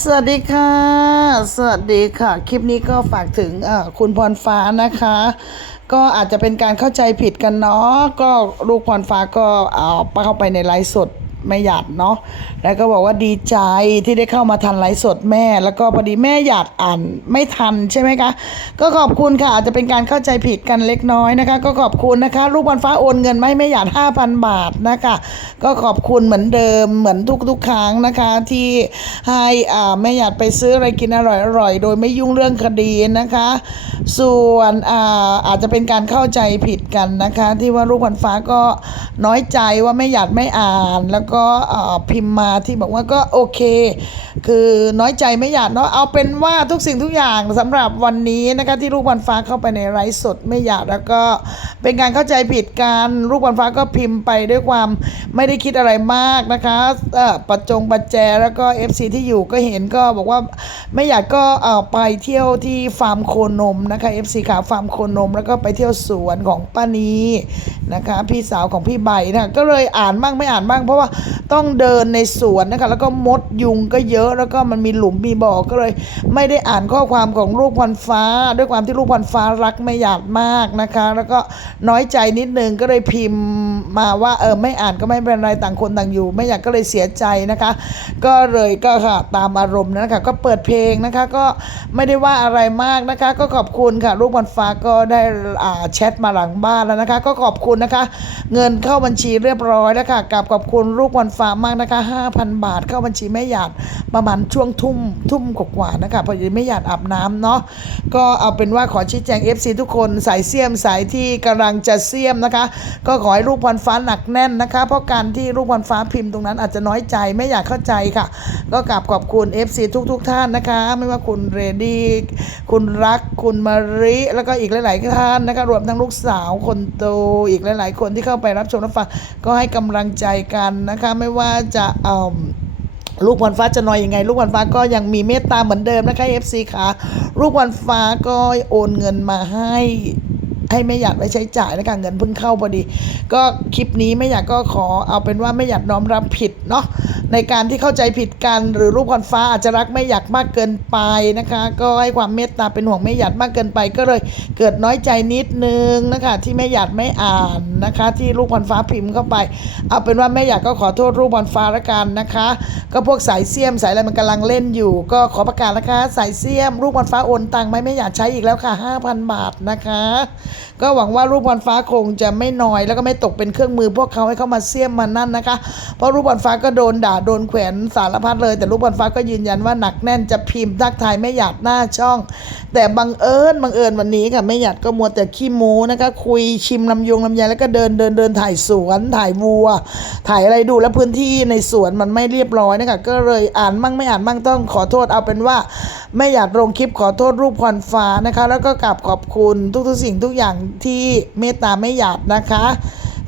สวัสดีค่ะ สวัสดีค่ะ คลิปนี้ก็ฝากถึงคุณพรฟ้านะคะ ก็อาจจะเป็นการเข้าใจผิดกันเนาะ ก็ลูกพรฟ้าก็เอาเข้าไปในไลฟ์สด แม่หยาดเนาะแล้วก็บอกว่าดีใจที่ได้เข้ามาทันไลฟ์สดแม่ แล้วก็พอดีแม่หยาดอ่านไม่ทันใช่ไหมคะ ก็ขอบคุณค่ะอาจจะเป็นการเข้าใจผิดกันเล็กน้อยนะคะ ก็ขอบคุณนะคะ ลูกพรฟ้าโอนเงินมาให้แม่หยาด5,000 บาทนะคะ ก็ขอบคุณเหมือนเดิมเหมือนทุกๆ ครั้งนะคะ ที่ให้อ่าแม่หยาดไปซื้ออะไรกินอร่อยๆโดยไม่ยุ่งเรื่องคดีนะคะส่วนอ่าอาจจะเป็นการเข้าใจผิดกันนะคะ ที่ว่าลูกพันฟ้าก็น้อยใจว่าไม่หยาดไม่อ่าน แล้วก็พิมพ์มาที่บอกว่าก็โอเค คือน้อยใจไม่หยาดเนาะเอาเป็นว่าทุกสิ่งทุกอย่างสำหรับวันนี้นะคะที่ลูกพันฟ้าเข้าไปในไลฟ์สดไม่หยาดแล้วก็เป็นการเข้าใจผิดกันลูกพันฟ้าก็พิมพ์ไปด้วยความไม่ได้คิดอะไรมากนะคะปัจจงปัจแจแล้วก็ FC ที่อยู่ก็เห็นก็บอกว่าไม่หยาดก็อ่อไปเที่ยวที่ฟาร์มโคนมนะคะ FC ขาฟาร์มโคนม แล้วก็ไปเที่ยวสวนของป้านีนะคะ พี่สาวของพี่ใบนะก็เลยอ่านบ้างไม่อ่านบ้าง เพราะว่าต้องเดินในสวนนะคะ แล้วก็มดยุงก็เยอะแล้วก็มันมีหลุมมีบ่อก็เลย ไม่ได้อ่านข้อความของลูกพันฟ้า ด้วยความที่ลูกพันฟ้ารักไม่หยาดมากนะคะ แล้วก็น้อยใจนิดนึงก็เลยพิมพ์มาว่าเออไม่อ่านก็ไม่เป็นไรต่างคนต่างอยู่ ไม่อยากก็เลยเสียใจนะคะ ก็เลยก็ค่ะตามอารมณ์นะคะ ก็เปิดเพลงนะคะก็ไม่ได้ว่าอะไรมากนะคะ ก็ขอบคุณค่ะลูกพันฟ้าก็ได้อ่าแชทมาหลังบ้านแล้วนะคะ ก็ขอบคุณณนะคะ เงินเข้าบัญชีเรียบร้อยแล้วค่ะกับขอบคุณลูกพันฟ้ามากนะคะ 5,000 บาทเข้าบัญชีแม่หยาดประมาณช่วงทุ่มทุ่มกว่าๆนะคะพอดีแม่หยาดอาบน้ำเนาะก็เอาเป็นว่าขอชี้แจง FC ทุกคนสายเสียมสายที่กำลังจะเสียมนะคะ ก็ขอให้ลูกพันฟ้าหนักแน่นนะคะ เพราะการที่ลูกพันฟ้าพิมพ์ตรงนั้นอาจจะน้อยใจไม่อยากเข้าใจค่ะ ก็กราบขอบคุณ FC ทุกๆทท่านนะคะ ไม่ว่าคุณเรดี้คุณรักคุณมาริแล้วก็อีกหลาย ๆ ท่านนะคะ รวมทั้งลูกสาวคนโตอีกหลาย ๆ คนที่เข้าไปรับชมรับฟังก็ให้กำลังใจกันนะคะ ไม่ว่าจะเอ่อลูกวันฟ้าจะนอยยังไง ลูกวันฟ้าก็ยังมีเมตตาเหมือนเดิมนะคะ FC ค่ะลูกวันฟ้าก็โอนเงินมาให้ให้ไม่อยากไปใช้จ่ายนะคะเงินเพิ่งเข้าพอดี ก็คลิปนี้ไม่อยากก็ขอเอาเป็นว่าไม่อยากน้อมรับผิดเนาะ ในการที่เข้าใจผิดกัน หรือลูกวันฟ้าอาจจะรักไม่อยากมากเกินไปนะคะ ก็ให้ความเมตตาเป็นห่วงไม่อยากมากเกินไป ก็เลยเกิดน้อยใจนิดนึงนะคะ ที่ไม่อยากไม่อ่านนะคะ ที่ลูกวันฟ้าพิมพ์เข้าไป เอาเป็นว่าแม่อยากก็ขอโทษลูกบอลฟ้าละกันนะคะ ก็พวกสายเสียมสายอะไรมันกำลังเล่นอยู่ ก็ขอประกาศนะคะ สายเสียมลูกบอลฟ้าโอนตังค์ไหมไม่อยากใช้อีกแล้วค่ะ5,000 บาทนะคะ ก็หวังว่าลูกบอลฟ้าคงจะไม่น้อยแล้วก็ไม่ตกเป็นเครื่องมือ พวกเขาให้เข้ามาเสียมมานั่นนะคะ เพราะลูกบอลฟ้าก็โดนด่าโดนแขวนสารพัดเลย แต่ลูกบอลฟ้าก็ยืนยันว่าหนักแน่นจะพิมพ์ทักทายไม่อยากหน้าช่อง แต่บังเอิญบังเอิญวันนี้ค่ะไม่อยากก็มัวแต่ขี้ม้นะคะคุยชิมลำยงลำไยแล้วก็เดินเดินเดินถ่ายสวน ถ่ายวัว ถ่ายอะไรดูแล้วพื้นที่ในสวนมันไม่เรียบร้อยนะคะก็เลยอ่านมั่งไม่อ่านมั่งต้องขอโทษเอาเป็นว่าไม่อยากลงคลิปขอโทษรูปพรฟ้านะคะ แล้วก็กราบขอบคุณทุกๆสิ่งทุกอย่างที่เมตตาไม่หยาดนะคะ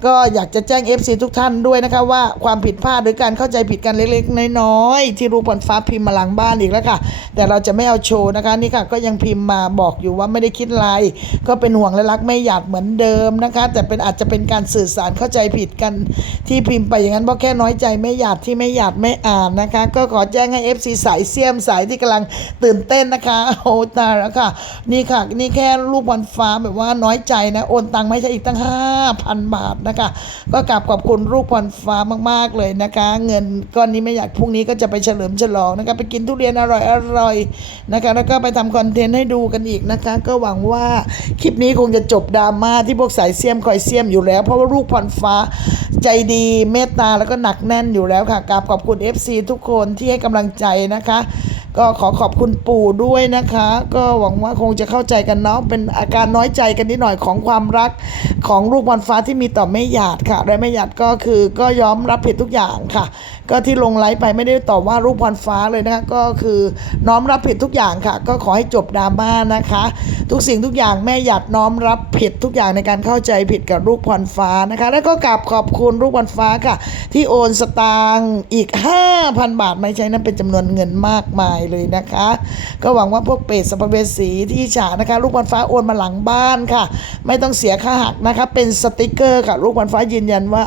ก็อยากจะแจ้ง FC ทุกท่านด้วยนะคะว่าความผิดพลาดหรือการเข้าใจผิดกันเล็กๆ น้อยๆ ที่รูปพรฟ้าพิมพ์มาหลังบ้านอีกแล้วค่ะ แต่เราจะไม่เอาโชว์นะคะนี่ค่ะก็ยังพิมพ์มาบอกอยู่ว่าไม่ได้คิดอะไร ก็เป็นห่วงและรักไม่หยาดเหมือนเดิมนะคะ แต่เป็นอาจจะเป็นการสื่อสารเข้าใจผิดกันที่พิมพ์ไปอย่างนั้นเพราะแค่น้อยใจไม่หยาดที่ไม่หยาดไม่อ่านนะคะ ก็ขอแจ้งให้ FC สายเสียมสายที่กำลังตื่นเต้นนะคะโอ้ตายแล้วค่ะ นี่ค่ะนี่แค่รูปบอลฟ้าแบบว่าน้อยใจนะโอนตังค์ไม่ใช่อีกตั้ง5,000 บาทนะคะก็กราบขอบคุณรูปบอลฟ้ามากๆเลยนะคะ เงินก้อนนี้ไม่อยากพรุ่งนี้ก็จะไปเฉลิมฉลองนะคะไปกินทุเรียนอร่อยๆนะคะ แล้วก็ไปทำคอนเทนต์ให้ดูกันอีกนะคะ ก็หวังว่าคลิปนี้คงจะจบดราม่าที่พวกสายเสียมคอยเสียมอยู่แล้ว เพราะว่าลูกพรฟ้าใจดีเมตตาแล้วก็หนักแน่นอยู่แล้วค่ะกราบขอบคุณ FC ทุกคนที่ให้กำลังใจนะคะ ก็ขอขอบคุณปู่ด้วยนะคะ ก็หวังว่าคงจะเข้าใจกันเนาะเป็นอาการน้อยใจกันนิดหน่อยของความรัก ของลูกบอลฟ้าที่มีต่อแม่หยาดค่ะและแม่หยาดก็คือก็ยอมรับผิดทุกอย่างค่ะ ก็ที่ลงไลฟ์ไปไม่ได้ตอบว่าลูกบอลฟ้าเลยนะคะก็คือน้อมรับผิดทุกอย่างค่ะ ก็ขอให้จบดราม่านะคะ ทุกสิ่งทุกอย่างแม่หยาดน้อมรับผิดทุกอย่างในการเข้าใจผิดกับลูกพรฟ้านะคะ แล้วก็กราบขอบคุณลูกพรฟ้าค่ะ ที่โอนสตางค์อีก 5,000 บาทไม่ใช่นั้นเป็นจำนวนเงินมากมายเลยนะคะ ก็หวังว่าพวกเปรตสัมภเวสีที่ฉานะคะ ลูกพรฟ้าโอนมาหลังบ้านค่ะ ไม่ต้องเสียค่าหักนะคะครับเป็นสติกเกอร์ค่ะลูกพรฟ้ายืนยันว่า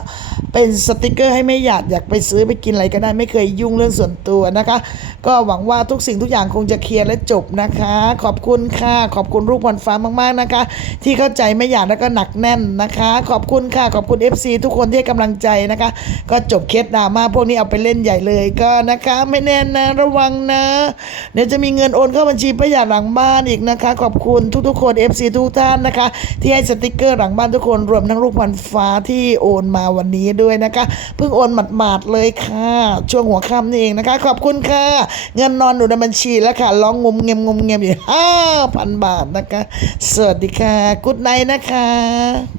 เป็นสติกเกอร์ให้ไม่หยาดอยากไปซื้อไปกินอะไรก็ได้ไม่เคยยุ่งเรื่องส่วนตัวนะคะ ก็หวังว่าทุกสิ่งทุกอย่างคงจะเคลียร์และจบนะคะ ขอบคุณค่ะ ขอบคุณลูกพรฟ้ามากๆนะคะ ที่เข้าใจไม่อยากแล้วก็หนักแน่นนะคะ ขอบคุณค่ะขอบคุณ FC ทุกคนที่ให้กำลังใจนะคะ ก็จบเคสดราม่าพวกนี้เอาไปเล่นใหญ่เลยก็นะคะ ไม่แน่นะระวังนะเดี๋ยวจะมีเงินโอนเข้าบัญชีประหยัดหลังบ้านอีกนะคะ ขอบคุณทุกๆคน FC ทุกท่านนะคะ ที่ให้สติกเกอร์หลังบ้านทุกคนรวมทั้งลูกพันฟ้าที่โอนมาวันนี้ด้วยนะคะเพิ่งโอนหมาดๆเลยค่ะ ช่วงหัวค่ำนี่เองนะคะ ขอบคุณค่ะ เงินนอนอยู่ในบัญชีแล้วค่ะร้องงมเงมงมเงมอยู่ห้าพันบาทนะคะ สวัสดีค่ะกุ๊ดไนนะคะ